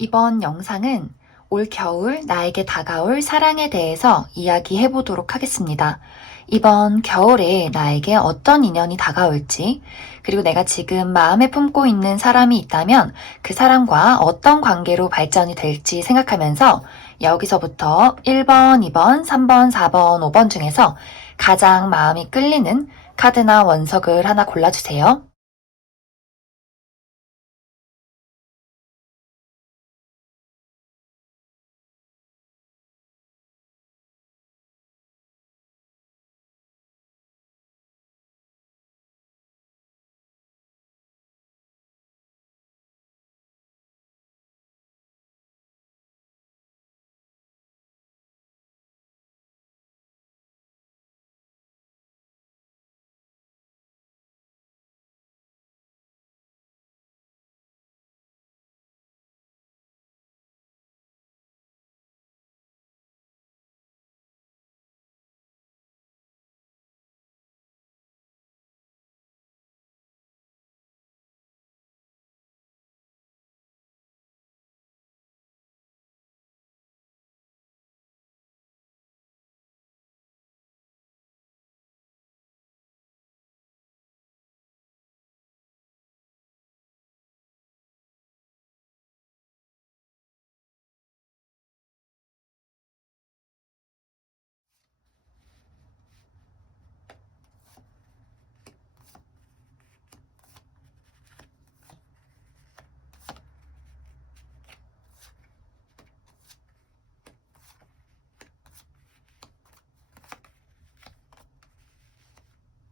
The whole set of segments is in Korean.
이번 영상은 올 겨울 나에게 다가올 사랑에 대해서 이야기해 보도록 하겠습니다. 이번 겨울에 나에게 어떤 인연이 다가올지, 그리고 내가 지금 마음에 품고 있는 사람이 있다면 그 사람과 어떤 관계로 발전이 될지 생각하면서 여기서부터 1번, 2번, 3번, 4번, 5번 중에서 가장 마음이 끌리는 카드나 원석을 하나 골라주세요.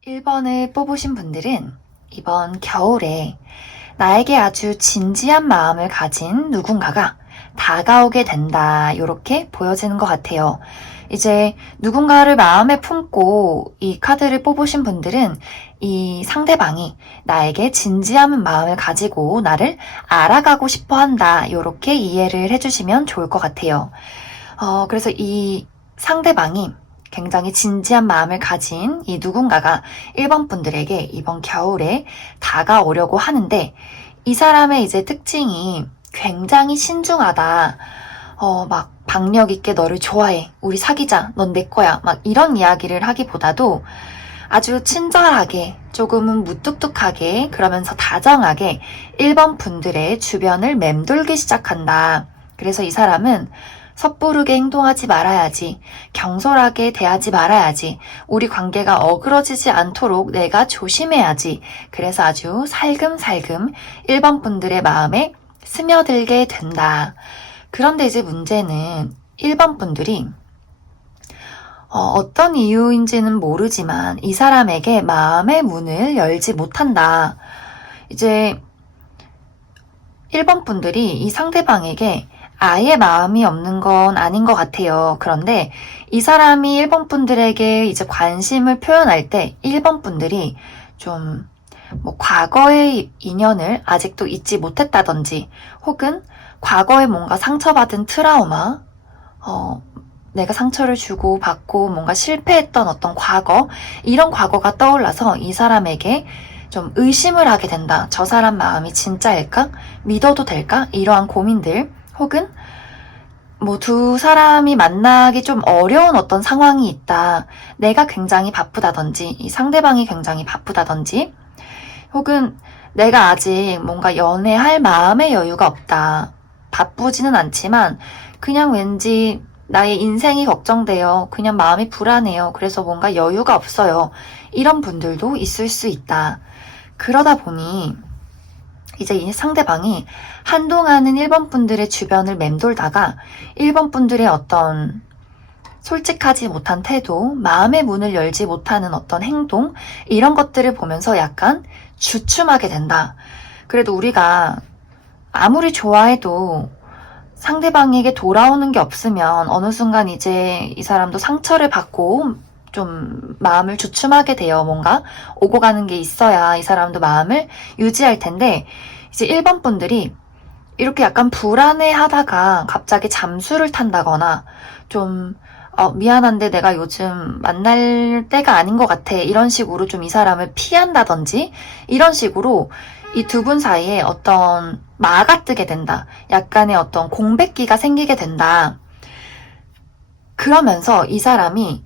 1번을 뽑으신 분들은 이번 겨울에 나에게 아주 진지한 마음을 가진 누군가가 다가오게 된다. 이렇게 보여지는 것 같아요. 이제 누군가를 마음에 품고 이 카드를 뽑으신 분들은 이 상대방이 나에게 진지한 마음을 가지고 나를 알아가고 싶어 한다. 이렇게 이해를 해주시면 좋을 것 같아요. 그래서 이 상대방이 굉장히 진지한 마음을 가진 이 누군가가 1번 분들에게 이번 겨울에 다가오려고 하는데 이 사람의 이제 특징이 굉장히 신중하다. 막 박력 있게 너를 좋아해. 우리 사귀자. 넌 내 거야. 막 이런 이야기를 하기보다도 아주 친절하게 조금은 무뚝뚝하게 그러면서 다정하게 1번 분들의 주변을 맴돌기 시작한다. 그래서 이 사람은 섣부르게 행동하지 말아야지. 경솔하게 대하지 말아야지. 우리 관계가 어그러지지 않도록 내가 조심해야지. 그래서 아주 살금살금 1번 분들의 마음에 스며들게 된다. 그런데 이제 문제는 1번 분들이 어떤 이유인지는 모르지만 이 사람에게 마음의 문을 열지 못한다. 이제 1번 분들이 이 상대방에게 아예 마음이 없는 건 아닌 것 같아요. 그런데 이 사람이 1번 분들에게 이제 관심을 표현할 때 1번 분들이 좀 뭐 과거의 인연을 아직도 잊지 못했다든지 혹은 과거에 뭔가 상처받은 트라우마, 내가 상처를 주고 받고 뭔가 실패했던 어떤 과거, 이런 과거가 떠올라서 이 사람에게 좀 의심을 하게 된다. 저 사람 마음이 진짜일까? 믿어도 될까? 이러한 고민들, 혹은 뭐 두 사람이 만나기 좀 어려운 어떤 상황이 있다. 내가 굉장히 바쁘다든지, 이 상대방이 굉장히 바쁘다든지, 혹은 내가 아직 뭔가 연애할 마음의 여유가 없다. 바쁘지는 않지만 그냥 왠지 나의 인생이 걱정돼요. 그냥 마음이 불안해요. 그래서 뭔가 여유가 없어요. 이런 분들도 있을 수 있다. 그러다 보니 이제 이 상대방이 한동안은 1번 분들의 주변을 맴돌다가 1번 분들의 어떤 솔직하지 못한 태도, 마음의 문을 열지 못하는 어떤 행동, 이런 것들을 보면서 약간 주춤하게 된다. 그래도 우리가 아무리 좋아해도 상대방에게 돌아오는 게 없으면 어느 순간 이제 이 사람도 상처를 받고 좀 마음을 주춤하게 돼요. 뭔가 오고 가는 게 있어야 이 사람도 마음을 유지할 텐데 이제 1번 분들이 이렇게 약간 불안해 하다가 갑자기 잠수를 탄다거나 좀 미안한데 내가 요즘 만날 때가 아닌 것 같아. 이런 식으로 좀 이 사람을 피한다든지 이런 식으로 이 두 분 사이에 어떤 마가 뜨게 된다. 약간의 어떤 공백기가 생기게 된다. 그러면서 이 사람이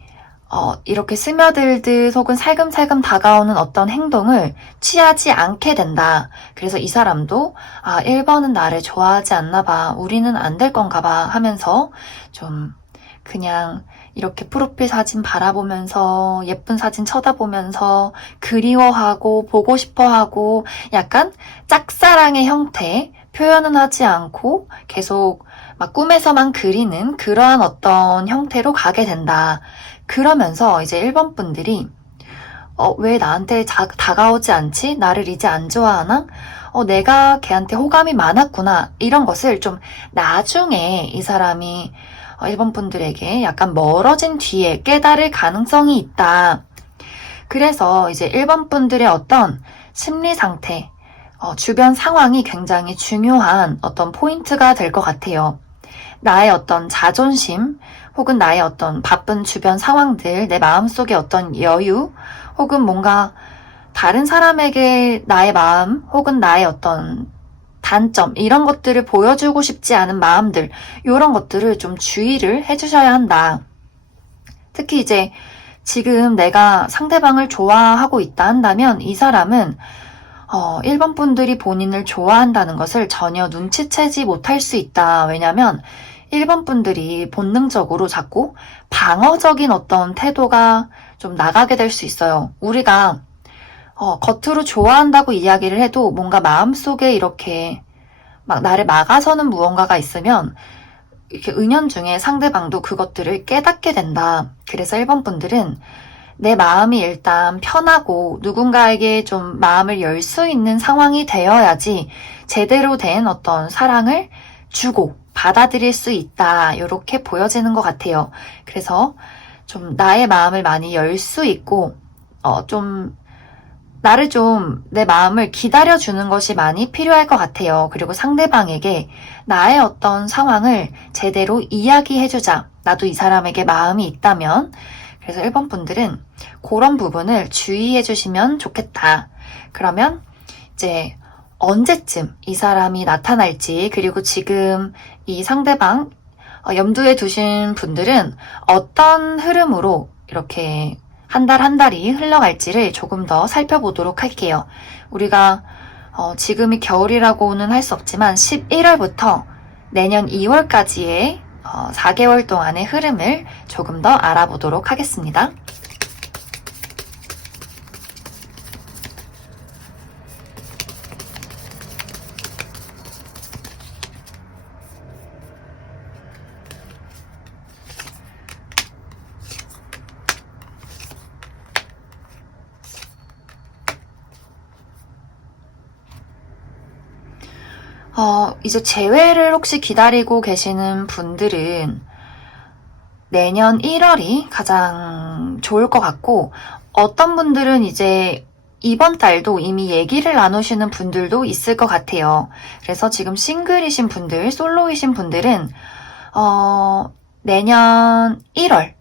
이렇게 스며들듯 혹은 살금살금 다가오는 어떤 행동을 취하지 않게 된다. 그래서 이 사람도 1번은 나를 좋아하지 않나 봐. 우리는 안 될 건가 봐 하면서 좀 그냥 이렇게 프로필 사진 바라보면서 예쁜 사진 쳐다보면서 그리워하고 보고 싶어하고 약간 짝사랑의 형태 표현은 하지 않고 계속 막 꿈에서만 그리는 그러한 어떤 형태로 가게 된다. 그러면서 이제 1번 분들이 왜 나한테 다가오지 않지? 나를 이제 안 좋아하나? 내가 걔한테 호감이 많았구나. 이런 것을 좀 나중에 이 사람이 1번 분들에게 약간 멀어진 뒤에 깨달을 가능성이 있다. 그래서 이제 1번 분들의 어떤 심리 상태, 주변 상황이 굉장히 중요한 어떤 포인트가 될 것 같아요. 나의 어떤 자존심, 혹은 나의 어떤 바쁜 주변 상황들, 내 마음속의 어떤 여유, 혹은 뭔가 다른 사람에게 나의 마음, 혹은 나의 어떤 단점, 이런 것들을 보여주고 싶지 않은 마음들, 이런 것들을 좀 주의를 해주셔야 한다. 특히 이제 지금 내가 상대방을 좋아하고 있다 한다면 이 사람은 1번 분들이 본인을 좋아한다는 것을 전혀 눈치채지 못할 수 있다. 왜냐면 1번 분들이 본능적으로 자꾸 방어적인 어떤 태도가 좀 나가게 될 수 있어요. 우리가 겉으로 좋아한다고 이야기를 해도 뭔가 마음속에 이렇게 막 나를 막아서는 무언가가 있으면 이렇게 은연중에 상대방도 그것들을 깨닫게 된다. 그래서 1번 분들은 내 마음이 일단 편하고 누군가에게 좀 마음을 열 수 있는 상황이 되어야지 제대로 된 어떤 사랑을 주고 받아들일 수 있다. 이렇게 보여지는 것 같아요. 그래서 좀 나의 마음을 많이 열 수 있고 좀 나를 좀 내 마음을 기다려주는 것이 많이 필요할 것 같아요. 그리고 상대방에게 나의 어떤 상황을 제대로 이야기해주자. 나도 이 사람에게 마음이 있다면. 그래서 1번 분들은 그런 부분을 주의해 주시면 좋겠다. 그러면 이제 언제쯤 이 사람이 나타날지, 그리고 지금 이 상대방 염두에 두신 분들은 어떤 흐름으로 이렇게 한 달 한 달이 흘러갈지를 조금 더 살펴보도록 할게요. 우리가 지금이 겨울이라고는 할 수 없지만 11월부터 내년 2월까지의 4개월 동안의 흐름을 조금 더 알아보도록 하겠습니다. 이제 재회를 혹시 기다리고 계시는 분들은 내년 1월이 가장 좋을 것 같고, 어떤 분들은 이제 이번 달도 이미 얘기를 나누시는 분들도 있을 것 같아요. 그래서 지금 싱글이신 분들, 솔로이신 분들은 내년 1월,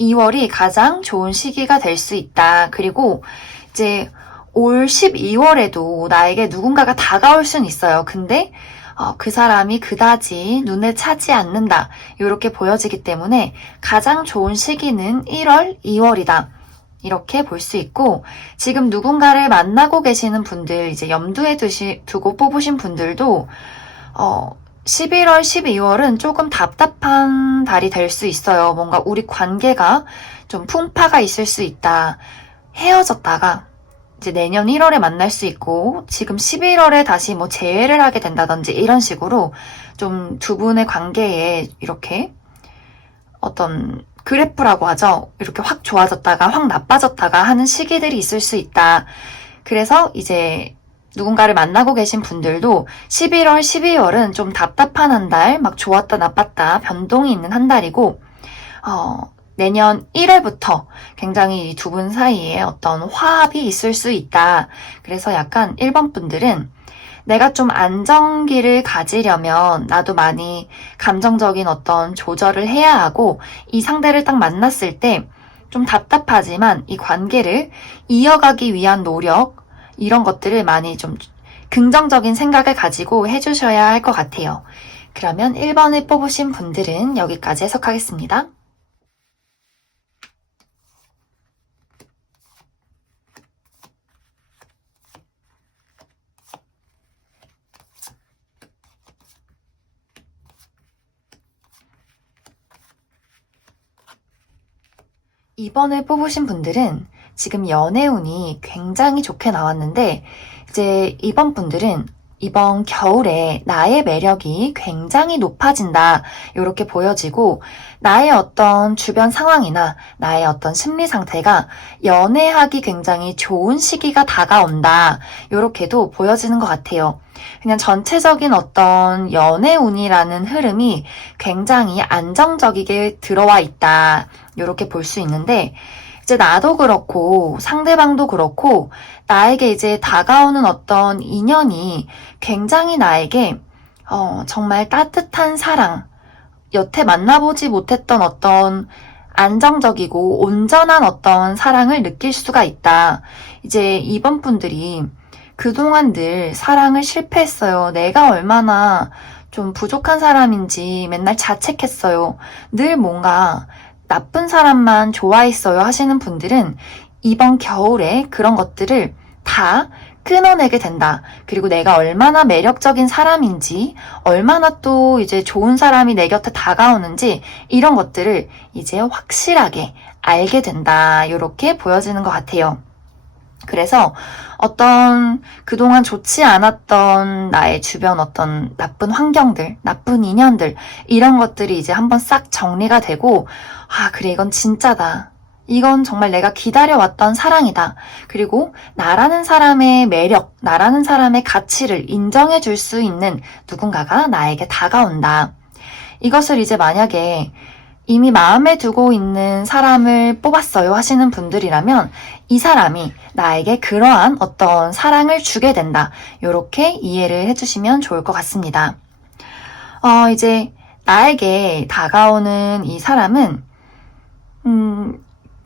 2월이 가장 좋은 시기가 될 수 있다. 그리고 이제 올 12월에도 나에게 누군가가 다가올 순 있어요. 근데 그 사람이 그다지 눈에 차지 않는다. 이렇게 보여지기 때문에 가장 좋은 시기는 1월, 2월이다. 이렇게 볼 수 있고, 지금 누군가를 만나고 계시는 분들, 이제 염두에 두고 뽑으신 분들도 11월, 12월은 조금 답답한 달이 될 수 있어요. 뭔가 우리 관계가 좀 풍파가 있을 수 있다. 헤어졌다가 이제 내년 1월에 만날 수 있고, 지금 11월에 다시 뭐 재회를 하게 된다든지 이런 식으로 좀 두 분의 관계에 이렇게 어떤 그래프라고 하죠. 이렇게 확 좋아졌다가 확 나빠졌다가 하는 시기들이 있을 수 있다. 그래서 이제 누군가를 만나고 계신 분들도 11월, 12월은 좀 답답한 한 달, 막 좋았다 나빴다 변동이 있는 한 달이고, 내년 1월부터 굉장히 이 두 분 사이에 어떤 화합이 있을 수 있다. 그래서 약간 1번 분들은 내가 좀 안정기를 가지려면 나도 많이 감정적인 어떤 조절을 해야 하고, 이 상대를 딱 만났을 때 좀 답답하지만 이 관계를 이어가기 위한 노력, 이런 것들을 많이 좀 긍정적인 생각을 가지고 해주셔야 할 것 같아요. 그러면 1번을 뽑으신 분들은 여기까지 해석하겠습니다. 2번을 뽑으신 분들은 지금 연애운이 굉장히 좋게 나왔는데 이제 이번 분들은 이번 겨울에 나의 매력이 굉장히 높아진다 이렇게 보여지고 나의 어떤 주변 상황이나 나의 어떤 심리 상태가 연애하기 굉장히 좋은 시기가 다가온다 이렇게도 보여지는 것 같아요. 그냥 전체적인 어떤 연애운이라는 흐름이 굉장히 안정적이게 들어와 있다 이렇게 볼 수 있는데 이제 나도 그렇고 상대방도 그렇고 나에게 이제 다가오는 어떤 인연이 굉장히 나에게 정말 따뜻한 사랑, 여태 만나보지 못했던 어떤 안정적이고 온전한 어떤 사랑을 느낄 수가 있다. 이제 이번 분들이 그동안 늘 사랑을 실패했어요. 내가 얼마나 좀 부족한 사람인지 맨날 자책했어요. 늘 뭔가 나쁜 사람만 좋아했어요 하시는 분들은 이번 겨울에 그런 것들을 다 끊어내게 된다. 그리고 내가 얼마나 매력적인 사람인지, 얼마나 또 이제 좋은 사람이 내 곁에 다가오는지 이런 것들을 이제 확실하게 알게 된다. 이렇게 보여지는 것 같아요. 그래서 어떤 그동안 좋지 않았던 나의 주변 어떤 나쁜 환경들, 나쁜 인연들 이런 것들이 이제 한번 싹 정리가 되고 그래 이건 진짜다. 이건 정말 내가 기다려왔던 사랑이다. 그리고 나라는 사람의 매력, 나라는 사람의 가치를 인정해 줄 수 있는 누군가가 나에게 다가온다. 이것을 이제 만약에 이미 마음에 두고 있는 사람을 뽑았어요 하시는 분들이라면 이 사람이 나에게 그러한 어떤 사랑을 주게 된다. 이렇게 이해를 해주시면 좋을 것 같습니다. 이제 나에게 다가오는 이 사람은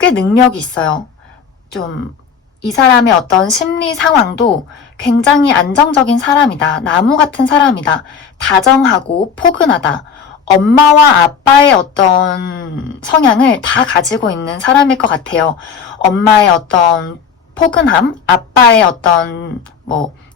꽤 능력이 있어요. 좀 이 사람의 어떤 심리 상황도 굉장히 안정적인 사람이다. 나무 같은 사람이다. 다정하고 포근하다. 엄마와 아빠의 어떤 성향을 다 가지고 있는 사람일 것 같아요. 엄마의 어떤 포근함, 아빠의 어떤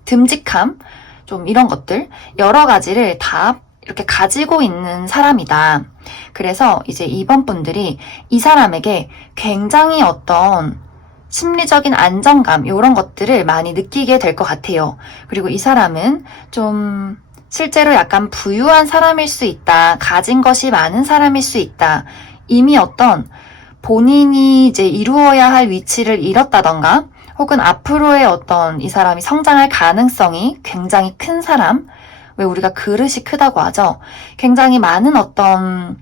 듬직함, 좀 이런 것들 여러 가지를 다 이렇게 가지고 있는 사람이다. 그래서 이제 이번 분들이 이 사람에게 굉장히 어떤 심리적인 안정감 이런 것들을 많이 느끼게 될 것 같아요. 그리고 이 사람은 좀 실제로 약간 부유한 사람일 수 있다. 가진 것이 많은 사람일 수 있다. 이미 어떤 본인이 이제 이루어야 할 위치를 잃었다던가 혹은 앞으로의 어떤 이 사람이 성장할 가능성이 굉장히 큰 사람, 왜 우리가 그릇이 크다고 하죠. 굉장히 많은 어떤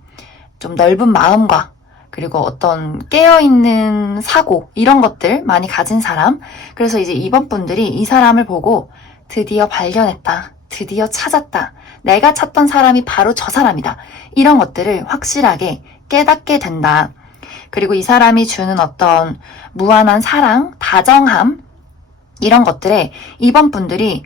좀 넓은 마음과 그리고 어떤 깨어있는 사고 이런 것들 많이 가진 사람. 그래서 이제 이번 분들이 이 사람을 보고 드디어 발견했다. 드디어 찾았다. 내가 찾던 사람이 바로 저 사람이다. 이런 것들을 확실하게 깨닫게 된다. 그리고 이 사람이 주는 어떤 무한한 사랑, 다정함 이런 것들에 이번 분들이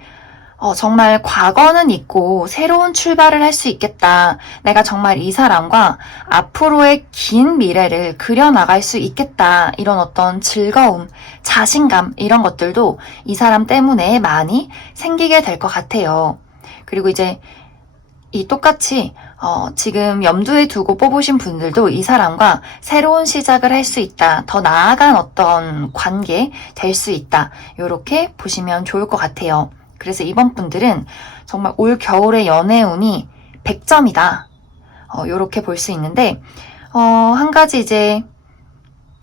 정말 과거는 잊고 새로운 출발을 할 수 있겠다. 내가 정말 이 사람과 앞으로의 긴 미래를 그려나갈 수 있겠다. 이런 어떤 즐거움, 자신감 이런 것들도 이 사람 때문에 많이 생기게 될 것 같아요. 그리고 이제 이 똑같이 지금 염두에 두고 뽑으신 분들도 이 사람과 새로운 시작을 할 수 있다. 더 나아간 어떤 관계 될 수 있다. 이렇게 보시면 좋을 것 같아요. 그래서 이번 분들은 정말 올 겨울의 연애운이 100점이다. 이렇게 볼 수 있는데 한 가지 이제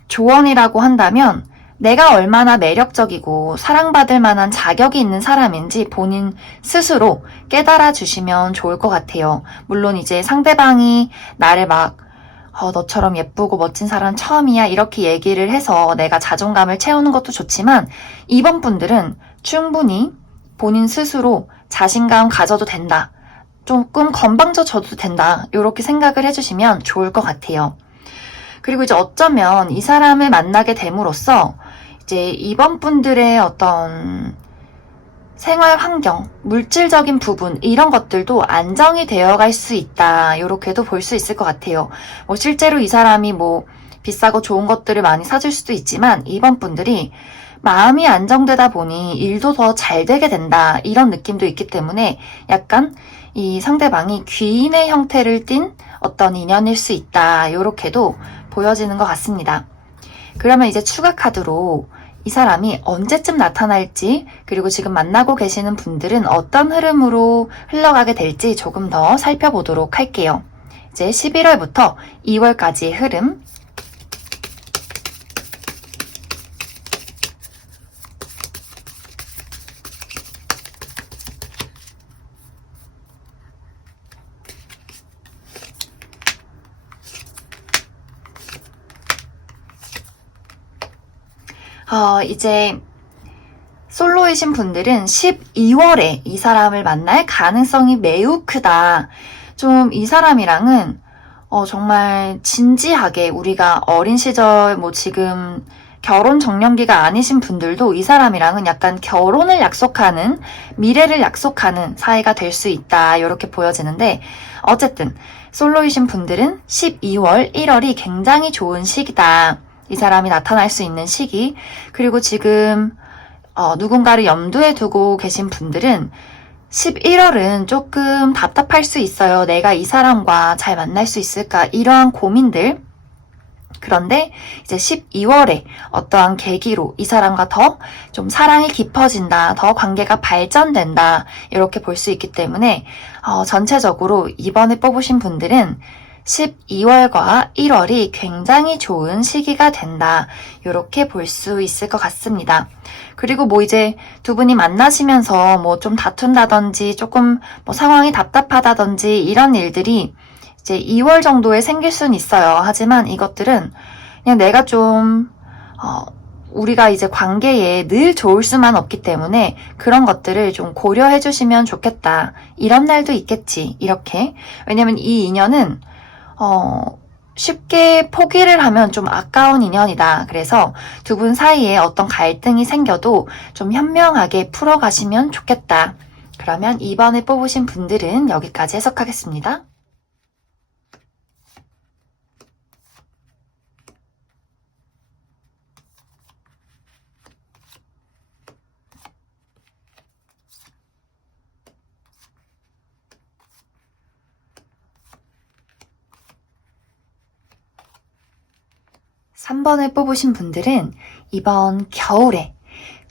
조언이라고 한다면 내가 얼마나 매력적이고 사랑받을 만한 자격이 있는 사람인지 본인 스스로 깨달아 주시면 좋을 것 같아요. 물론 이제 상대방이 나를 막 너처럼 예쁘고 멋진 사람 처음이야 이렇게 얘기를 해서 내가 자존감을 채우는 것도 좋지만 이번 분들은 충분히 본인 스스로 자신감 가져도 된다. 조금 건방져져도 된다. 이렇게 생각을 해주시면 좋을 것 같아요. 그리고 이제 어쩌면 이 사람을 만나게 됨으로써 이제 이번 분들의 어떤 생활 환경, 물질적인 부분 이런 것들도 안정이 되어갈 수 있다. 이렇게도 볼 수 있을 것 같아요. 뭐 실제로 이 사람이 뭐 비싸고 좋은 것들을 많이 사줄 수도 있지만 2번 분들이 마음이 안정되다 보니 일도 더 잘 되게 된다. 이런 느낌도 있기 때문에 약간 이 상대방이 귀인의 형태를 띤 어떤 인연일 수 있다. 이렇게도 보여지는 것 같습니다. 그러면 이제 추가 카드로 이 사람이 언제쯤 나타날지, 그리고 지금 만나고 계시는 분들은 어떤 흐름으로 흘러가게 될지 조금 더 살펴보도록 할게요. 이제 11월부터 2월까지의 흐름. 이제 솔로이신 분들은 12월에 이 사람을 만날 가능성이 매우 크다. 좀 이 사람이랑은 정말 진지하게 우리가 어린 시절 뭐 지금 결혼 정년기가 아니신 분들도 이 사람이랑은 약간 결혼을 약속하는, 미래를 약속하는 사이가 될 수 있다. 이렇게 보여지는데 어쨌든 솔로이신 분들은 12월, 1월이 굉장히 좋은 시기다. 이 사람이 나타날 수 있는 시기. 그리고 지금 누군가를 염두에 두고 계신 분들은 11월은 조금 답답할 수 있어요. 내가 이 사람과 잘 만날 수 있을까? 이러한 고민들. 그런데 이제 12월에 어떠한 계기로 이 사람과 더 좀 사랑이 깊어진다. 더 관계가 발전된다. 이렇게 볼 수 있기 때문에 전체적으로 이번에 뽑으신 분들은 12월과 1월이 굉장히 좋은 시기가 된다. 이렇게 볼 수 있을 것 같습니다. 그리고 뭐 이제 두 분이 만나시면서 뭐 좀 다툰다든지 조금 뭐 상황이 답답하다든지 이런 일들이 이제 2월 정도에 생길 수는 있어요. 하지만 이것들은 그냥 내가 좀 우리가 이제 관계에 늘 좋을 수만 없기 때문에 그런 것들을 좀 고려해 주시면 좋겠다. 이런 날도 있겠지. 이렇게. 왜냐면 이 인연은 쉽게 포기를 하면 좀 아까운 인연이다. 그래서 두 분 사이에 어떤 갈등이 생겨도 좀 현명하게 풀어가시면 좋겠다. 그러면 이번에 뽑으신 분들은 여기까지 해석하겠습니다. 3번을 뽑으신 분들은 이번 겨울에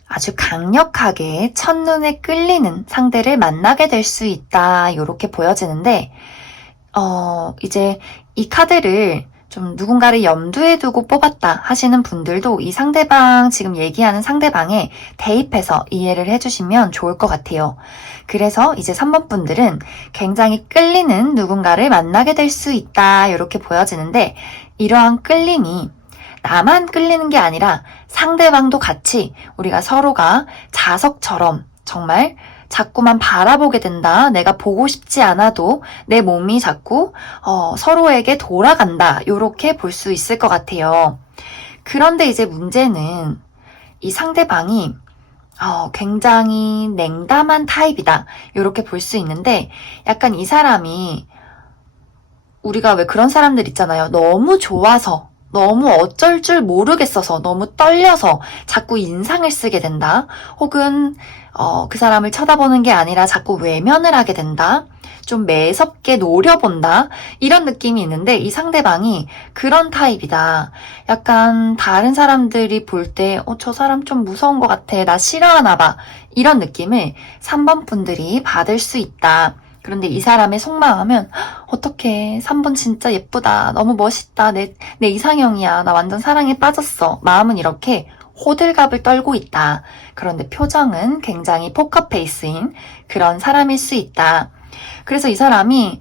아주 강력하게 첫눈에 끌리는 상대를 만나게 될 수 있다. 이렇게 보여지는데 이제 이 카드를 좀 누군가를 염두에 두고 뽑았다 하시는 분들도 이 상대방, 지금 얘기하는 상대방에 대입해서 이해를 해주시면 좋을 것 같아요. 그래서 이제 3번 분들은 굉장히 끌리는 누군가를 만나게 될 수 있다. 이렇게 보여지는데 이러한 끌림이 나만 끌리는 게 아니라 상대방도 같이 우리가 서로가 자석처럼 정말 자꾸만 바라보게 된다. 내가 보고 싶지 않아도 내 몸이 자꾸 서로에게 돌아간다. 이렇게 볼 수 있을 것 같아요. 그런데 이제 문제는 이 상대방이 굉장히 냉담한 타입이다. 이렇게 볼 수 있는데 약간 이 사람이 우리가 왜 그런 사람들 있잖아요. 너무 좋아서 너무 어쩔 줄 모르겠어서 너무 떨려서 자꾸 인상을 쓰게 된다. 혹은 그 사람을 쳐다보는 게 아니라 자꾸 외면을 하게 된다. 좀 매섭게 노려본다. 이런 느낌이 있는데 이 상대방이 그런 타입이다. 약간 다른 사람들이 볼 때 저 사람 좀 무서운 것 같아. 나 싫어하나 봐. 이런 느낌을 3번 분들이 받을 수 있다. 그런데 이 사람의 속마음은 어떡해, 3번 진짜 예쁘다, 너무 멋있다, 내 이상형이야, 나 완전 사랑에 빠졌어. 마음은 이렇게 호들갑을 떨고 있다. 그런데 표정은 굉장히 포커페이스인 그런 사람일 수 있다. 그래서 이 사람이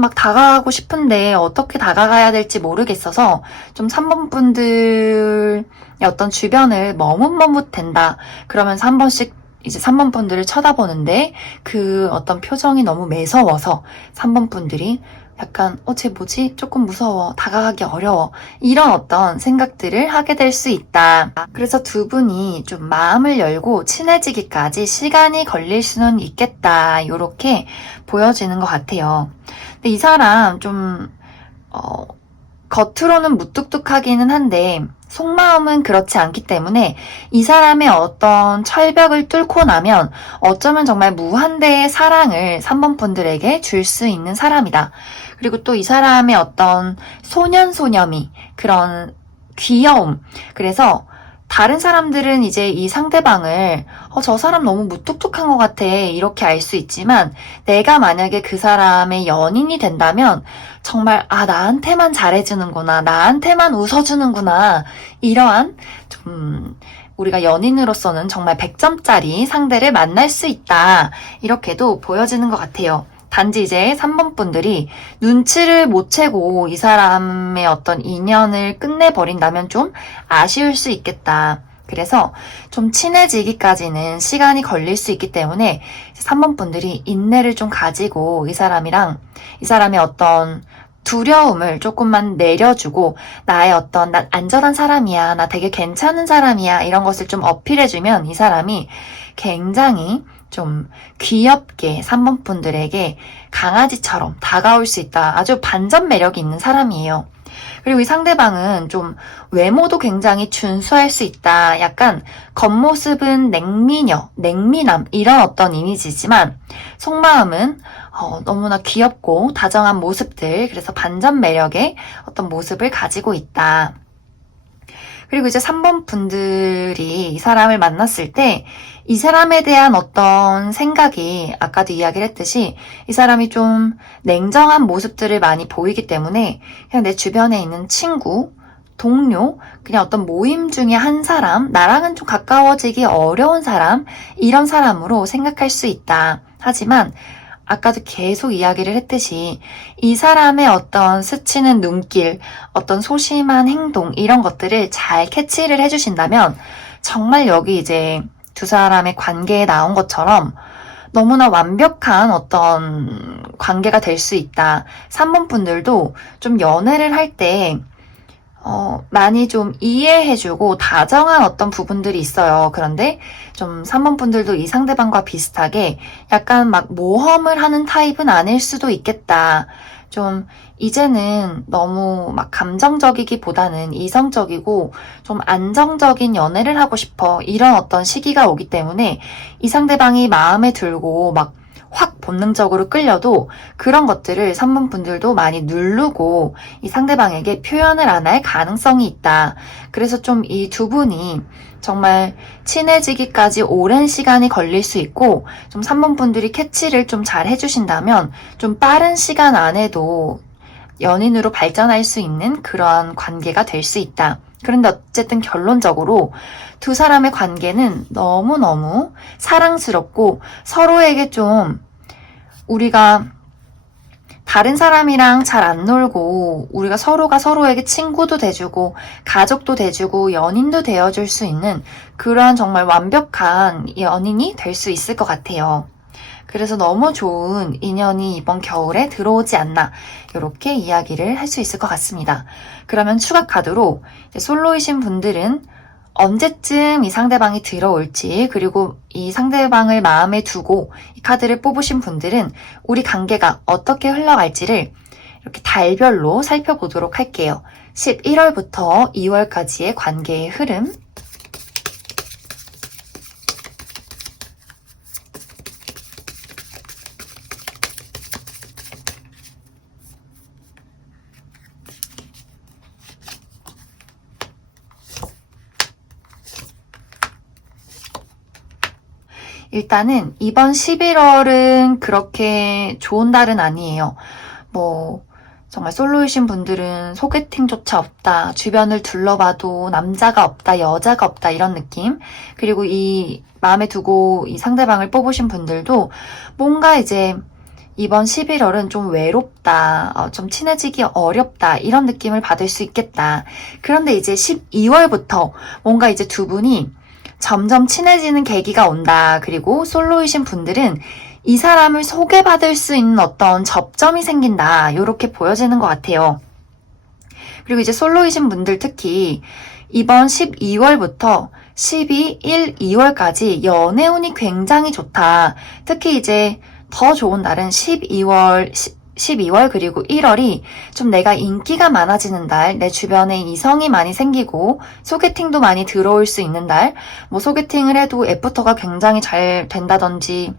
막 다가가고 싶은데 어떻게 다가가야 될지 모르겠어서 좀 3번 분들의 어떤 주변을 머뭇머뭇 된다. 그러면서 한 번씩 이제 3번 분들을 쳐다보는데 그 어떤 표정이 너무 매서워서 3번 분들이 약간 쟤 뭐지? 조금 무서워. 다가가기 어려워. 이런 어떤 생각들을 하게 될 수 있다. 그래서 두 분이 좀 마음을 열고 친해지기까지 시간이 걸릴 수는 있겠다. 이렇게 보여지는 것 같아요. 근데 이 사람 좀 겉으로는 무뚝뚝하기는 한데 속마음은 그렇지 않기 때문에 이 사람의 어떤 철벽을 뚫고 나면 어쩌면 정말 무한대의 사랑을 3번 분들에게 줄 수 있는 사람이다. 그리고 또 이 사람의 어떤 소년소녀미, 그런 귀여움. 그래서 다른 사람들은 이제 이 상대방을 저 사람 너무 무뚝뚝한 것 같아 이렇게 알 수 있지만 내가 만약에 그 사람의 연인이 된다면 정말 나한테만 잘해주는구나, 나한테만 웃어주는구나, 이러한 좀 우리가 연인으로서는 정말 100점짜리 상대를 만날 수 있다, 이렇게도 보여지는 것 같아요. 단지 이제 3번 분들이 눈치를 못 채고 이 사람의 어떤 인연을 끝내버린다면 좀 아쉬울 수 있겠다. 그래서 좀 친해지기까지는 시간이 걸릴 수 있기 때문에 3번 분들이 인내를 좀 가지고 이 사람이랑 이 사람의 어떤 두려움을 조금만 내려주고 나의 어떤 난 안전한 사람이야, 나 되게 괜찮은 사람이야, 이런 것을 좀 어필해주면 이 사람이 굉장히 좀 귀엽게 3번 분들에게 강아지처럼 다가올 수 있다. 아주 반전 매력이 있는 사람이에요. 그리고 이 상대방은 좀 외모도 굉장히 준수할 수 있다. 약간 겉모습은 냉미녀, 냉미남, 이런 어떤 이미지지만 속마음은 너무나 귀엽고 다정한 모습들, 그래서 반전 매력의 어떤 모습을 가지고 있다. 그리고 이제 3번 분들이 이 사람을 만났을 때 이 사람에 대한 어떤 생각이 아까도 이야기를 했듯이 이 사람이 좀 냉정한 모습들을 많이 보이기 때문에 그냥 내 주변에 있는 친구, 동료, 그냥 어떤 모임 중에 한 사람, 나랑은 좀 가까워지기 어려운 사람, 이런 사람으로 생각할 수 있다. 하지만 아까도 계속 이야기를 했듯이 이 사람의 어떤 스치는 눈길, 어떤 소심한 행동, 이런 것들을 잘 캐치를 해주신다면 정말 여기 이제 두 사람의 관계에 나온 것처럼 너무나 완벽한 어떤 관계가 될 수 있다. 3번 분들도 좀 연애를 할 때 많이 좀 이해해주고 다정한 어떤 부분들이 있어요. 그런데 좀 3번 분들도 이 상대방과 비슷하게 약간 막 모험을 하는 타입은 아닐 수도 있겠다. 좀 이제는 너무 막 감정적이기보다는 이성적이고 좀 안정적인 연애를 하고 싶어, 이런 어떤 시기가 오기 때문에 이 상대방이 마음에 들고 막 확 본능적으로 끌려도 그런 것들을 3번 분들도 많이 누르고 이 상대방에게 표현을 안 할 가능성이 있다. 그래서 좀 이 두 분이 정말 친해지기까지 오랜 시간이 걸릴 수 있고 좀 3번 분들이 캐치를 좀 잘 해주신다면 좀 빠른 시간 안에도 연인으로 발전할 수 있는 그러한 관계가 될 수 있다. 그런데 어쨌든 결론적으로 두 사람의 관계는 너무너무 사랑스럽고 서로에게 좀 우리가 다른 사람이랑 잘 안 놀고 우리가 서로가 서로에게 친구도 돼주고 가족도 돼주고 연인도 되어줄 수 있는 그러한 정말 완벽한 연인이 될 수 있을 것 같아요. 그래서 너무 좋은 인연이 이번 겨울에 들어오지 않나, 이렇게 이야기를 할 수 있을 것 같습니다. 그러면 추가 카드로 솔로이신 분들은 언제쯤 이 상대방이 들어올지, 그리고 이 상대방을 마음에 두고 이 카드를 뽑으신 분들은 우리 관계가 어떻게 흘러갈지를 이렇게 달별로 살펴보도록 할게요. 11월부터 2월까지의 관계의 흐름, 일단은 이번 11월은 그렇게 좋은 달은 아니에요. 정말 솔로이신 분들은 소개팅조차 없다, 주변을 둘러봐도 남자가 없다, 여자가 없다, 이런 느낌. 그리고 이 마음에 두고 이 상대방을 뽑으신 분들도 뭔가 이제 이번 11월은 좀 외롭다, 좀 친해지기 어렵다, 이런 느낌을 받을 수 있겠다. 그런데 이제 12월부터 뭔가 이제 두 분이 점점 친해지는 계기가 온다. 그리고 솔로이신 분들은 이 사람을 소개받을 수 있는 어떤 접점이 생긴다. 이렇게 보여지는 것 같아요. 그리고 이제 솔로이신 분들 특히 이번 12월부터 12, 1, 2월까지 연애운이 굉장히 좋다. 특히 이제 더 좋은 날은 12월 그리고 1월이 좀 내가 인기가 많아지는 달, 내 주변에 이성이 많이 생기고 소개팅도 많이 들어올 수 있는 달, 뭐 소개팅을 해도 애프터가 굉장히 잘 된다든지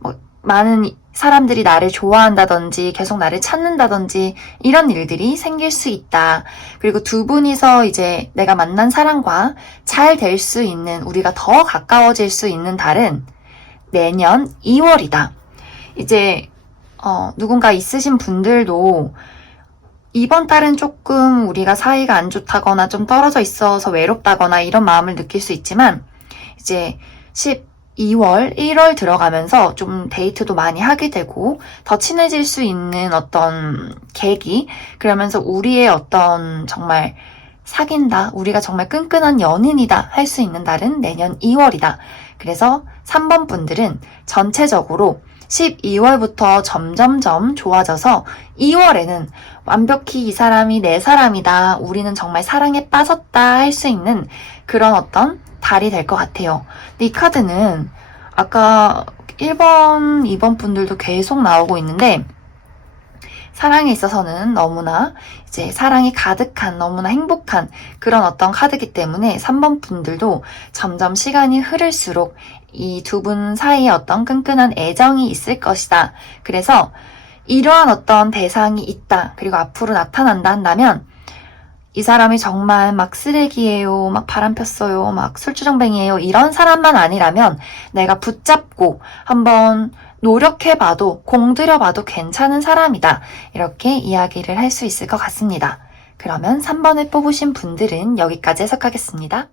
뭐 많은 사람들이 나를 좋아한다든지 계속 나를 찾는다든지 이런 일들이 생길 수 있다. 그리고 두 분이서 이제 내가 만난 사람과 잘 될 수 있는, 우리가 더 가까워질 수 있는 달은 내년 2월이다. 이제 누군가 있으신 분들도 이번 달은 조금 우리가 사이가 안 좋다거나 좀 떨어져 있어서 외롭다거나 이런 마음을 느낄 수 있지만 이제 12월, 1월 들어가면서 좀 데이트도 많이 하게 되고 더 친해질 수 있는 어떤 계기, 그러면서 우리의 어떤 정말 사귄다, 우리가 정말 끈끈한 연인이다 할 수 있는 달은 내년 2월이다. 그래서 3번 분들은 전체적으로 12월부터 점점점 좋아져서 2월에는 완벽히 이 사람이 내 사람이다, 우리는 정말 사랑에 빠졌다 할 수 있는 그런 어떤 달이 될 것 같아요. 근데 이 카드는 아까 1번, 2번 분들도 계속 나오고 있는데 사랑에 있어서는 너무나 이제 사랑이 가득한, 너무나 행복한 그런 어떤 카드이기 때문에 3번 분들도 점점 시간이 흐를수록 이 두 분 사이에 어떤 끈끈한 애정이 있을 것이다. 그래서 이러한 어떤 대상이 있다, 그리고 앞으로 나타난다 한다면 이 사람이 정말 막 쓰레기예요, 막 바람 폈어요, 막 술주정뱅이에요, 이런 사람만 아니라면 내가 붙잡고 한번 노력해봐도, 공들여봐도 괜찮은 사람이다. 이렇게 이야기를 할 수 있을 것 같습니다. 그러면 3번을 뽑으신 분들은 여기까지 해석하겠습니다.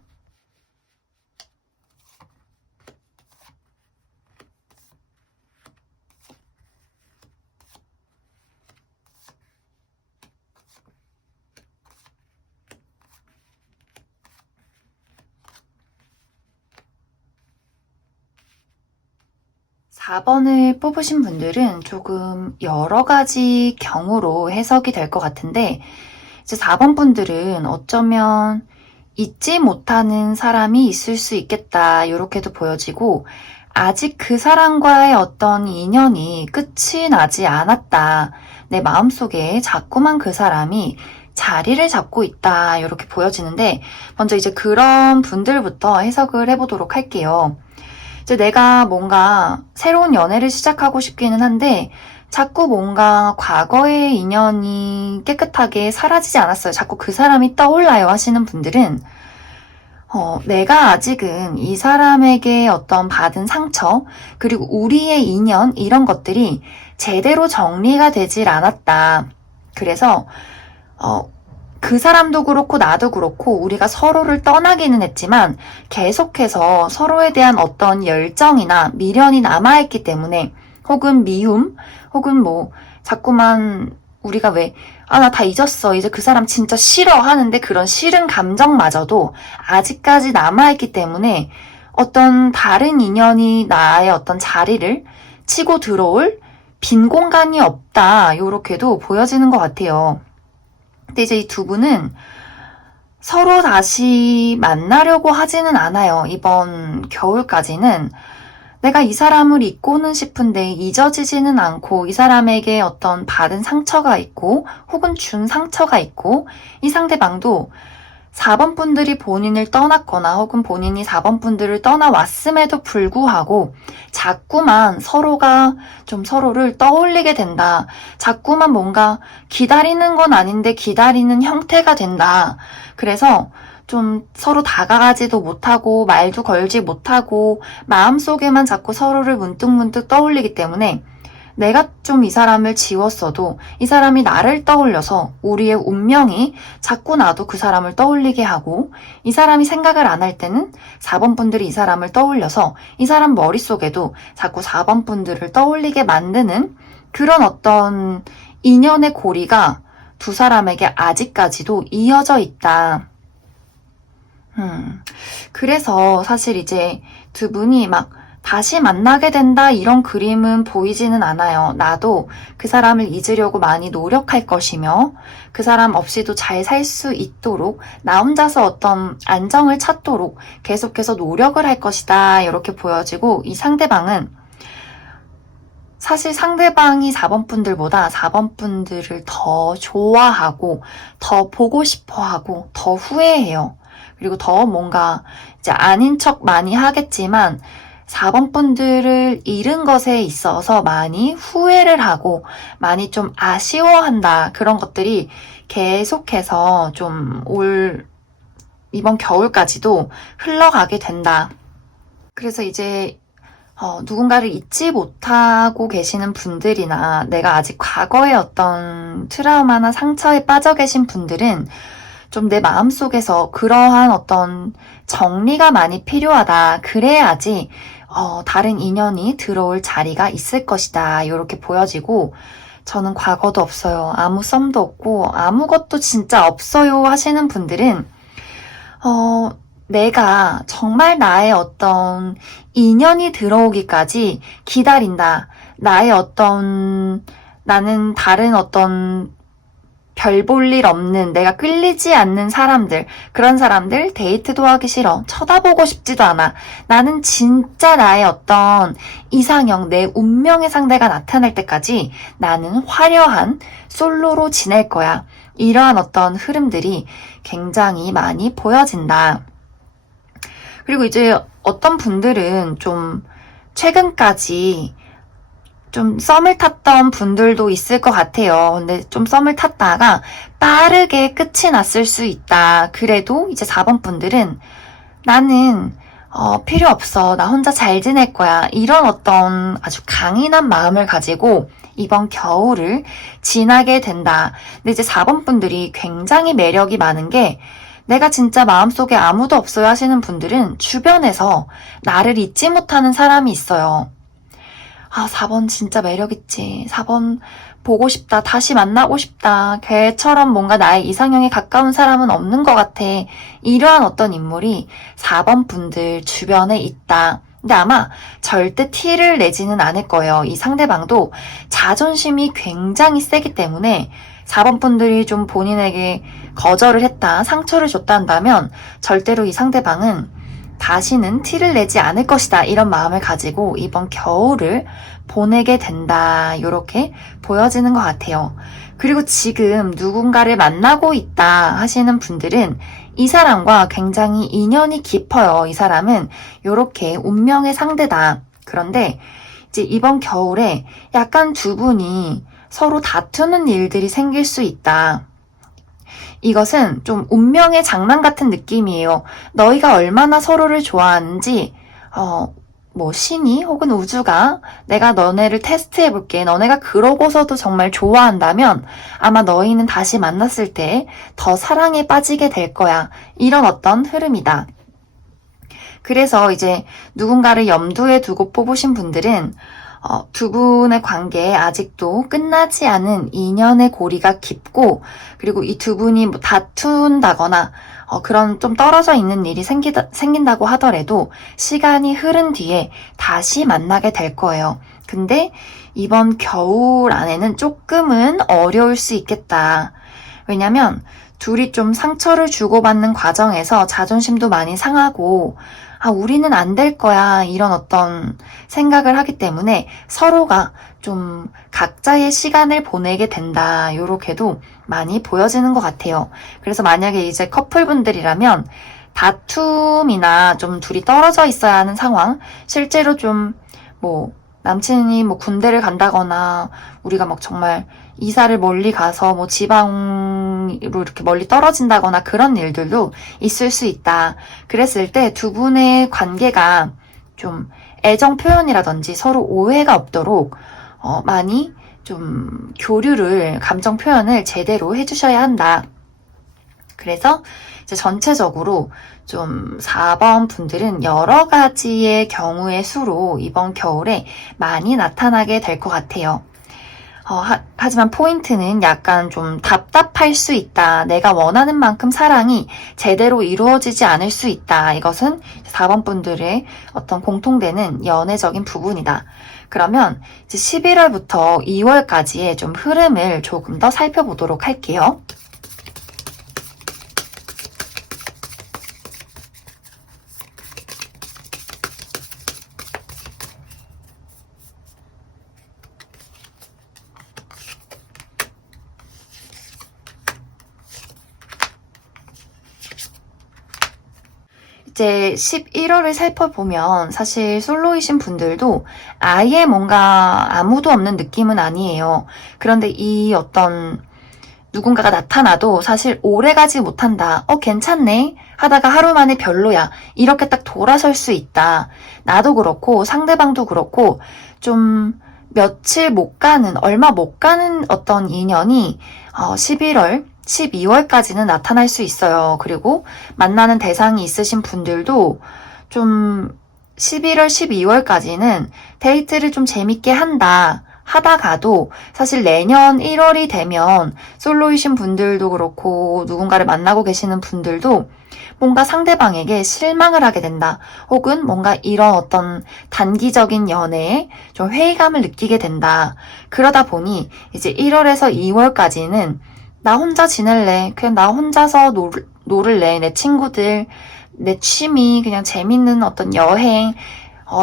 사 4번을 뽑으신 분들은 조금 여러 가지 경우로 해석이 될 것 같은데, 이제 4번 분들은 어쩌면 잊지 못하는 사람이 있을 수 있겠다, 이렇게도 보여지고, 아직 그 사람과의 어떤 인연이 끝이 나지 않았다. 내 마음속에 자꾸만 그 사람이 자리를 잡고 있다, 이렇게 보여지는데, 먼저 이제 그런 분들부터 해석을 해보도록 할게요. 이제 내가 뭔가 새로운 연애를 시작하고 싶기는 한데 자꾸 뭔가 과거의 인연이 깨끗하게 사라지지 않았어요. 자꾸 그 사람이 떠올라요 하시는 분들은 내가 아직은 이 사람에게 어떤 받은 상처, 그리고 우리의 인연, 이런 것들이 제대로 정리가 되질 않았다. 그래서 그 사람도 그렇고 나도 그렇고 우리가 서로를 떠나기는 했지만 계속해서 서로에 대한 어떤 열정이나 미련이 남아있기 때문에, 혹은 미움, 혹은 뭐 자꾸만 우리가 나 다 잊었어, 이제 그 사람 진짜 싫어 하는데 그런 싫은 감정마저도 아직까지 남아있기 때문에 어떤 다른 인연이 나의 어떤 자리를 치고 들어올 빈 공간이 없다, 요렇게도 보여지는 것 같아요. 근데 이제 이 두 분은 서로 다시 만나려고 하지는 않아요. 이번 겨울까지는 내가 이 사람을 잊고는 싶은데 잊어지지는 않고, 이 사람에게 어떤 받은 상처가 있고 혹은 준 상처가 있고, 이 상대방도 4번 분들이 본인을 떠났거나 혹은 본인이 4번 분들을 떠나왔음에도 불구하고 자꾸만 서로가 좀 서로를 떠올리게 된다. 자꾸만 뭔가 기다리는 건 아닌데 기다리는 형태가 된다. 그래서 좀 서로 다가가지도 못하고 말도 걸지 못하고 마음속에만 자꾸 서로를 문득문득 떠올리기 때문에 내가 좀 이 사람을 지웠어도 이 사람이 나를 떠올려서 우리의 운명이 자꾸 나도 그 사람을 떠올리게 하고, 이 사람이 생각을 안 할 때는 4번 분들이 이 사람을 떠올려서 이 사람 머릿속에도 자꾸 4번 분들을 떠올리게 만드는 그런 어떤 인연의 고리가 두 사람에게 아직까지도 이어져 있다. 그래서 사실 이제 두 분이 막 다시 만나게 된다 이런 그림은 보이지는 않아요. 나도 그 사람을 잊으려고 많이 노력할 것이며 그 사람 없이도 잘 살 수 있도록 나 혼자서 어떤 안정을 찾도록 계속해서 노력을 할 것이다 이렇게 보여지고 이 상대방은 사실 상대방이 4번 분들보다 4번 분들을 더 좋아하고 더 보고 싶어 하고 더 후회해요. 그리고 더 뭔가 이제 아닌 척 많이 하겠지만 4번 분들을 잃은 것에 있어서 많이 후회를 하고 많이 좀 아쉬워한다. 그런 것들이 계속해서 좀 이번 겨울까지도 흘러가게 된다. 그래서 이제 누군가를 잊지 못하고 계시는 분들이나 내가 아직 과거의 어떤 트라우마나 상처에 빠져 계신 분들은 좀 내 마음속에서 그러한 어떤 정리가 많이 필요하다. 그래야지 다른 인연이 들어올 자리가 있을 것이다. 이렇게 보여지고 저는 과거도 없어요. 아무 썸도 없고 아무것도 진짜 없어요 하시는 분들은 내가 정말 나의 어떤 인연이 들어오기까지 기다린다. 나는 다른 어떤 별 볼 일 없는, 내가 끌리지 않는 사람들, 그런 사람들 데이트도 하기 싫어. 쳐다보고 싶지도 않아. 나는 진짜 나의 어떤 이상형, 내 운명의 상대가 나타날 때까지 나는 화려한 솔로로 지낼 거야. 이러한 어떤 흐름들이 굉장히 많이 보여진다. 그리고 이제 어떤 분들은 좀 최근까지 좀 썸을 탔던 분들도 있을 것 같아요. 근데 좀 썸을 탔다가 빠르게 끝이 났을 수 있다. 그래도 이제 4번 분들은 나는 필요 없어. 나 혼자 잘 지낼 거야. 이런 어떤 아주 강인한 마음을 가지고 이번 겨울을 지나게 된다. 근데 이제 4번 분들이 굉장히 매력이 많은 게 내가 진짜 마음속에 아무도 없어요 하시는 분들은 주변에서 나를 잊지 못하는 사람이 있어요. 4번 진짜 매력있지. 4번 보고 싶다. 다시 만나고 싶다. 걔처럼 뭔가 나의 이상형에 가까운 사람은 없는 것 같아. 이러한 어떤 인물이 4번 분들 주변에 있다. 근데 아마 절대 티를 내지는 않을 거예요. 이 상대방도 자존심이 굉장히 세기 때문에 4번 분들이 좀 본인에게 거절을 했다, 상처를 줬다 한다면 절대로 이 상대방은 다시는 티를 내지 않을 것이다. 이런 마음을 가지고 이번 겨울을 보내게 된다. 이렇게 보여지는 것 같아요. 그리고 지금 누군가를 만나고 있다 하시는 분들은 이 사람과 굉장히 인연이 깊어요. 이 사람은 이렇게 운명의 상대다. 그런데 이제 이번 겨울에 약간 두 분이 서로 다투는 일들이 생길 수 있다. 이것은 좀 운명의 장난 같은 느낌이에요. 너희가 얼마나 서로를 좋아하는지, 신이 혹은 우주가 내가 너네를 테스트해볼게. 너네가 그러고서도 정말 좋아한다면 아마 너희는 다시 만났을 때 더 사랑에 빠지게 될 거야. 이런 어떤 흐름이다. 그래서 이제 누군가를 염두에 두고 뽑으신 분들은 두 분의 관계에 아직도 끝나지 않은 인연의 고리가 깊고, 그리고 이 두 분이 뭐 다툰다거나 그런 좀 떨어져 있는 일이 생긴다고 하더라도 시간이 흐른 뒤에 다시 만나게 될 거예요. 근데 이번 겨울 안에는 조금은 어려울 수 있겠다. 왜냐면 둘이 좀 상처를 주고받는 과정에서 자존심도 많이 상하고 우리는 안 될 거야. 이런 어떤 생각을 하기 때문에 서로가 좀 각자의 시간을 보내게 된다. 요렇게도 많이 보여지는 것 같아요. 그래서 만약에 이제 커플분들이라면 다툼이나 좀 둘이 떨어져 있어야 하는 상황, 실제로 좀 남친이 군대를 간다거나 우리가 막 정말 이사를 멀리 가서 지방으로 이렇게 멀리 떨어진다거나 그런 일들도 있을 수 있다. 그랬을 때 두 분의 관계가 좀 애정 표현이라든지 서로 오해가 없도록 많이 좀 감정 표현을 제대로 해주셔야 한다. 그래서 이제 전체적으로 좀 4번 분들은 여러 가지의 경우의 수로 이번 겨울에 많이 나타나게 될 것 같아요. 하지만 포인트는 약간 좀 답답할 수 있다. 내가 원하는 만큼 사랑이 제대로 이루어지지 않을 수 있다. 이것은 4번 분들의 어떤 공통되는 연애적인 부분이다. 그러면 이제 11월부터 2월까지의 좀 흐름을 조금 더 살펴보도록 할게요. 이제 11월을 살펴보면 사실 솔로이신 분들도 아예 뭔가 아무도 없는 느낌은 아니에요. 그런데 이 어떤 누군가가 나타나도 사실 오래가지 못한다. 괜찮네. 하다가 하루 만에 별로야. 이렇게 딱 돌아설 수 있다. 나도 그렇고 상대방도 그렇고 좀 며칠 못 가는, 얼마 못 가는 어떤 인연이 11월, 12월까지는 나타날 수 있어요. 그리고 만나는 대상이 있으신 분들도 좀 11월, 12월까지는 데이트를 좀 재밌게 한다. 하다가도 사실 내년 1월이 되면 솔로이신 분들도 그렇고 누군가를 만나고 계시는 분들도 뭔가 상대방에게 실망을 하게 된다. 혹은 뭔가 이런 어떤 단기적인 연애에 좀 회의감을 느끼게 된다. 그러다 보니 이제 1월에서 2월까지는 나 혼자 지낼래. 그냥 나 혼자서 놀을래. 내 친구들, 내 취미, 그냥 재밌는 어떤 여행,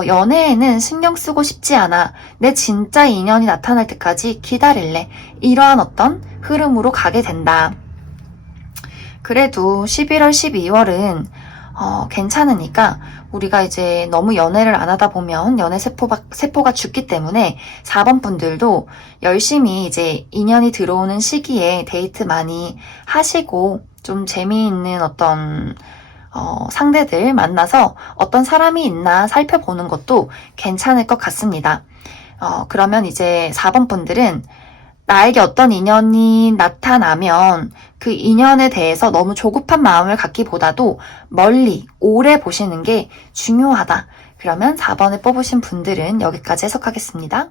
연애에는 신경 쓰고 싶지 않아. 내 진짜 인연이 나타날 때까지 기다릴래. 이러한 어떤 흐름으로 가게 된다. 그래도 11월, 12월은 괜찮으니까 우리가 이제 너무 연애를 안 하다 보면 연애 세포가 죽기 때문에 4번 분들도 열심히 이제 인연이 들어오는 시기에 데이트 많이 하시고 좀 재미있는 어떤 상대들 만나서 어떤 사람이 있나 살펴보는 것도 괜찮을 것 같습니다. 그러면 이제 4번 분들은 나에게 어떤 인연이 나타나면 그 인연에 대해서 너무 조급한 마음을 갖기보다도 멀리, 오래 보시는 게 중요하다. 그러면 4번을 뽑으신 분들은 여기까지 해석하겠습니다.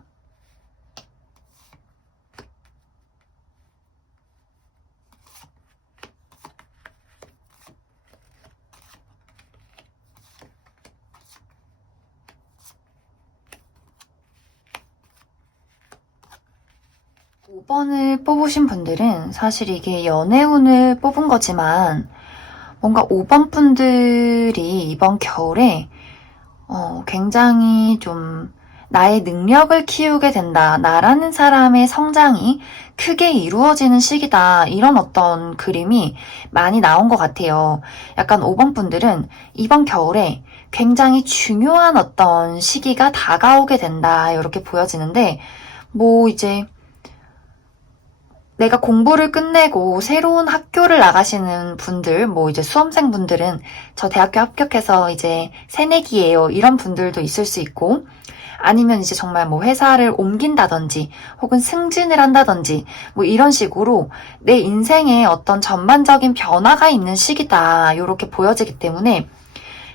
5번을 뽑으신 분들은 사실 이게 연애운을 뽑은 거지만 뭔가 5번 분들이 이번 겨울에 굉장히 좀 나의 능력을 키우게 된다. 나라는 사람의 성장이 크게 이루어지는 시기다. 이런 어떤 그림이 많이 나온 것 같아요. 약간 5번 분들은 이번 겨울에 굉장히 중요한 어떤 시기가 다가오게 된다. 이렇게 보여지는데 뭐 이제 내가 공부를 끝내고 새로운 학교를 나가시는 분들, 뭐 이제 수험생 분들은 저 대학교 합격해서 이제 새내기예요. 이런 분들도 있을 수 있고, 아니면 이제 정말 뭐 회사를 옮긴다든지, 혹은 승진을 한다든지, 뭐 이런 식으로 내 인생에 어떤 전반적인 변화가 있는 시기다. 이렇게 보여지기 때문에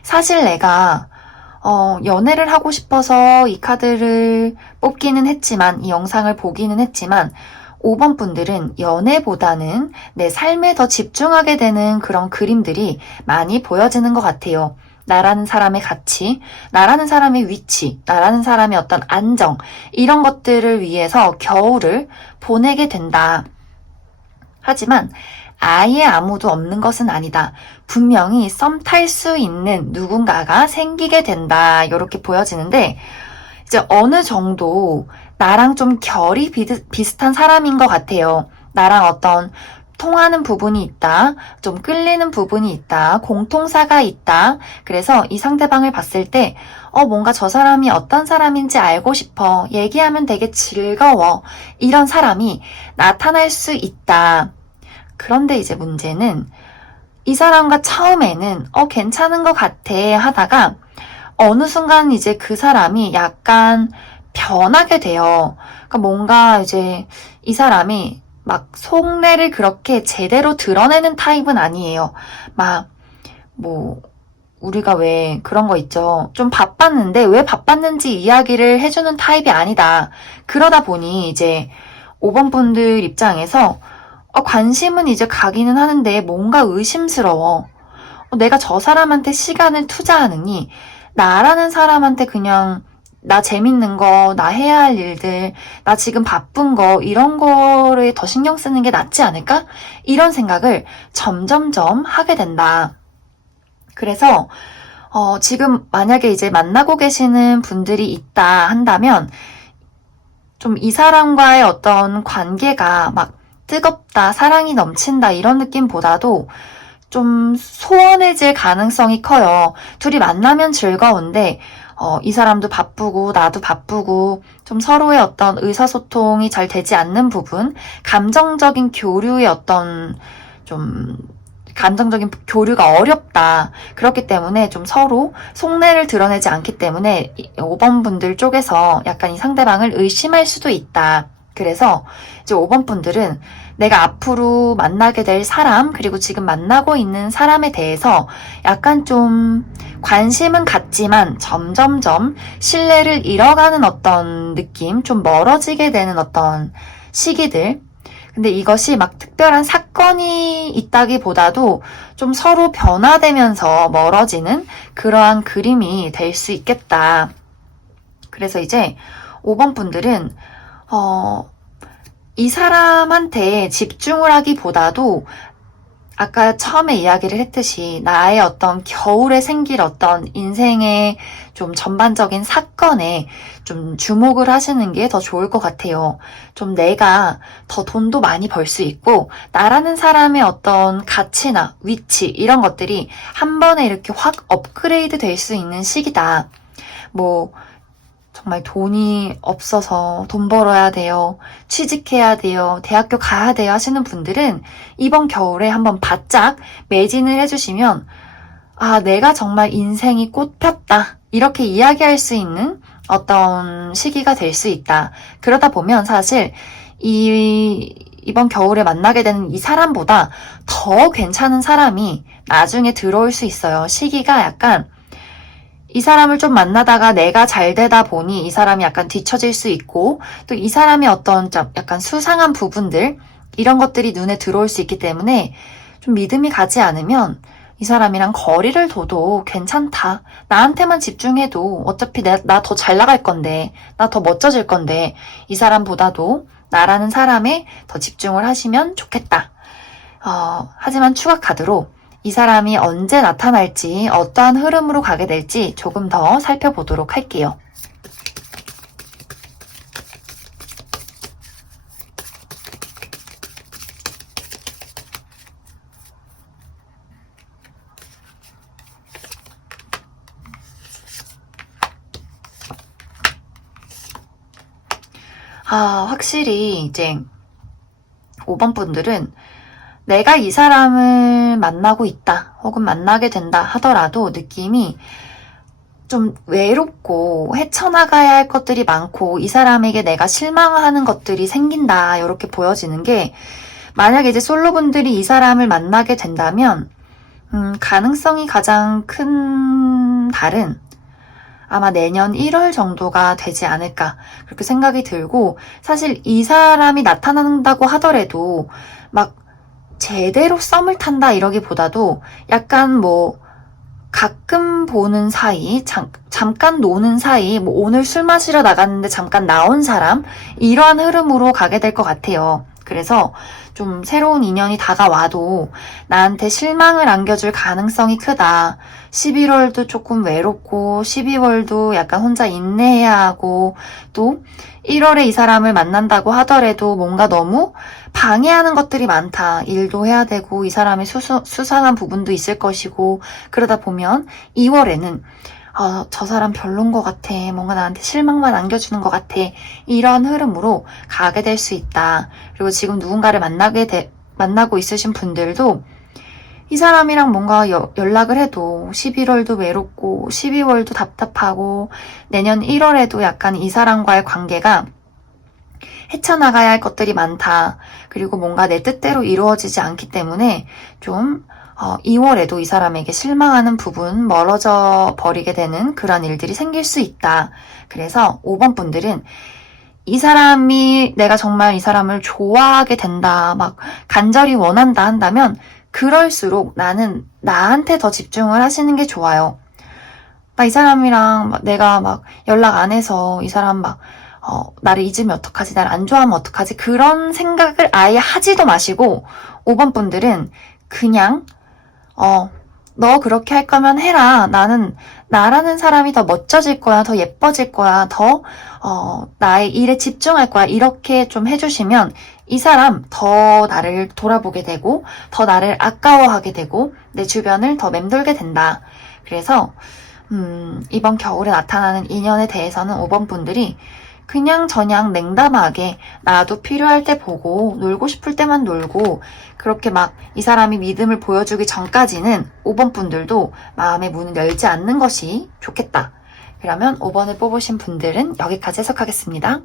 사실 내가 연애를 하고 싶어서 이 카드를 뽑기는 했지만, 이 영상을 보기는 했지만, 5번 분들은 연애보다는 내 삶에 더 집중하게 되는 그런 그림들이 많이 보여지는 것 같아요. 나라는 사람의 가치, 나라는 사람의 위치, 나라는 사람의 어떤 안정, 이런 것들을 위해서 겨울을 보내게 된다. 하지만 아예 아무도 없는 것은 아니다. 분명히 썸 탈 수 있는 누군가가 생기게 된다. 이렇게 보여지는데 이제 어느 정도 나랑 좀 결이 비슷한 사람인 것 같아요. 나랑 어떤 통하는 부분이 있다, 좀 끌리는 부분이 있다, 공통사가 있다. 그래서 이 상대방을 봤을 때 뭔가 저 사람이 어떤 사람인지 알고 싶어. 얘기하면 되게 즐거워. 이런 사람이 나타날 수 있다. 그런데 이제 문제는 이 사람과 처음에는 괜찮은 것 같아 하다가 어느 순간 이제 그 사람이 약간 변하게 돼요. 그러니까 뭔가 이제 이 사람이 막 속내를 그렇게 제대로 드러내는 타입은 아니에요. 막 뭐 우리가 왜 그런 거 있죠. 좀 바빴는데 왜 바빴는지 이야기를 해주는 타입이 아니다. 그러다 보니 이제 5번 분들 입장에서 관심은 이제 가기는 하는데 뭔가 의심스러워. 내가 저 사람한테 시간을 투자하느니 나라는 사람한테 그냥 나 재밌는 거, 나 해야 할 일들, 나 지금 바쁜 거 이런 거를 더 신경 쓰는 게 낫지 않을까? 이런 생각을 점점점 하게 된다. 그래서 지금 만약에 이제 만나고 계시는 분들이 있다 한다면 좀 이 사람과의 어떤 관계가 막 뜨겁다, 사랑이 넘친다 이런 느낌보다도 좀 소원해질 가능성이 커요. 둘이 만나면 즐거운데 이 사람도 바쁘고 나도 바쁘고 좀 서로의 어떤 의사소통이 잘 되지 않는 부분, 감정적인 교류의 어떤 좀 감정적인 교류가 어렵다. 그렇기 때문에 좀 서로 속내를 드러내지 않기 때문에 5번 분들 쪽에서 약간 이 상대방을 의심할 수도 있다. 그래서 이제 5번 분들은 내가 앞으로 만나게 될 사람, 그리고 지금 만나고 있는 사람에 대해서 약간 좀 관심은 갖지만 점점점 신뢰를 잃어가는 어떤 느낌, 좀 멀어지게 되는 어떤 시기들. 근데 이것이 막 특별한 사건이 있다기보다도 좀 서로 변화되면서 멀어지는 그러한 그림이 될 수 있겠다. 그래서 이제 5번 분들은 이 사람한테 집중을 하기보다도 아까 처음에 이야기를 했듯이 나의 어떤 겨울에 생길 어떤 인생의 좀 전반적인 사건에 좀 주목을 하시는 게 더 좋을 것 같아요. 좀 내가 더 돈도 많이 벌 수 있고 나라는 사람의 어떤 가치나 위치 이런 것들이 한 번에 이렇게 확 업그레이드 될 수 있는 시기다. 뭐 정말 돈이 없어서 돈 벌어야 돼요. 취직해야 돼요. 대학교 가야 돼요 하시는 분들은 이번 겨울에 한번 바짝 매진을 해주시면 내가 정말 인생이 꽃 폈다. 이렇게 이야기할 수 있는 어떤 시기가 될 수 있다. 그러다 보면 사실 이번 겨울에 만나게 되는 이 사람보다 더 괜찮은 사람이 나중에 들어올 수 있어요. 시기가 약간 이 사람을 좀 만나다가 내가 잘 되다 보니 이 사람이 약간 뒤처질 수 있고 또 이 사람의 어떤 약간 수상한 부분들 이런 것들이 눈에 들어올 수 있기 때문에 좀 믿음이 가지 않으면 이 사람이랑 거리를 둬도 괜찮다. 나한테만 집중해도 어차피 나 더 잘 나갈 건데 나 더 멋져질 건데 이 사람보다도 나라는 사람에 더 집중을 하시면 좋겠다. 하지만 추가 카드로 이 사람이 언제 나타날지 어떠한 흐름으로 가게 될지 조금 더 살펴보도록 할게요. 확실히 이제 5번 분들은 내가 이 사람을 만나고 있다 혹은 만나게 된다 하더라도 느낌이 좀 외롭고 헤쳐나가야 할 것들이 많고 이 사람에게 내가 실망하는 것들이 생긴다 이렇게 보여지는 게 만약에 이제 솔로분들이 이 사람을 만나게 된다면 가능성이 가장 큰 달은 아마 내년 1월 정도가 되지 않을까 그렇게 생각이 들고 사실 이 사람이 나타난다고 하더라도 막 제대로 썸을 탄다 이러기보다도 약간 뭐 가끔 보는 사이, 잠깐 노는 사이, 뭐 오늘 술 마시러 나갔는데 잠깐 나온 사람 이러한 흐름으로 가게 될 것 같아요. 그래서 좀 새로운 인연이 다가와도 나한테 실망을 안겨줄 가능성이 크다. 11월도 조금 외롭고 12월도 약간 혼자 인내해야 하고 또 1월에 이 사람을 만난다고 하더라도 뭔가 너무 방해하는 것들이 많다. 일도 해야 되고 이 사람의 수상한 부분도 있을 것이고 그러다 보면 2월에는 저 사람 별론 것 같아. 뭔가 나한테 실망만 안겨주는 것 같아. 이런 흐름으로 가게 될 수 있다. 그리고 지금 누군가를 만나고 있으신 분들도 이 사람이랑 뭔가 연락을 해도 11월도 외롭고 12월도 답답하고 내년 1월에도 약간 이 사람과의 관계가 헤쳐나가야 할 것들이 많다. 그리고 뭔가 내 뜻대로 이루어지지 않기 때문에 좀 2월에도 이 사람에게 실망하는 부분, 멀어져 버리게 되는 그런 일들이 생길 수 있다. 그래서 5번 분들은 이 사람이 내가 정말 이 사람을 좋아하게 된다, 막 간절히 원한다 한다면 그럴수록 나는 나한테 더 집중을 하시는 게 좋아요. 막 이 사람이랑 내가 막 연락 안 해서 이 사람 막 나를 잊으면 어떡하지, 나를 안 좋아하면 어떡하지, 그런 생각을 아예 하지도 마시고 5번 분들은 그냥 너 그렇게 할 거면 해라. 나는 나라는 사람이 더 멋져질 거야, 더 예뻐질 거야, 더 나의 일에 집중할 거야, 이렇게 좀 해주시면 이 사람 더 나를 돌아보게 되고 더 나를 아까워하게 되고 내 주변을 더 맴돌게 된다. 그래서 이번 겨울에 나타나는 인연에 대해서는 5번 분들이 그냥 저냥 냉담하게 나도 필요할 때 보고 놀고 싶을 때만 놀고, 그렇게 막 이 사람이 믿음을 보여주기 전까지는 5번 분들도 마음의 문을 열지 않는 것이 좋겠다. 그러면 5번을 뽑으신 분들은 여기까지 해석하겠습니다.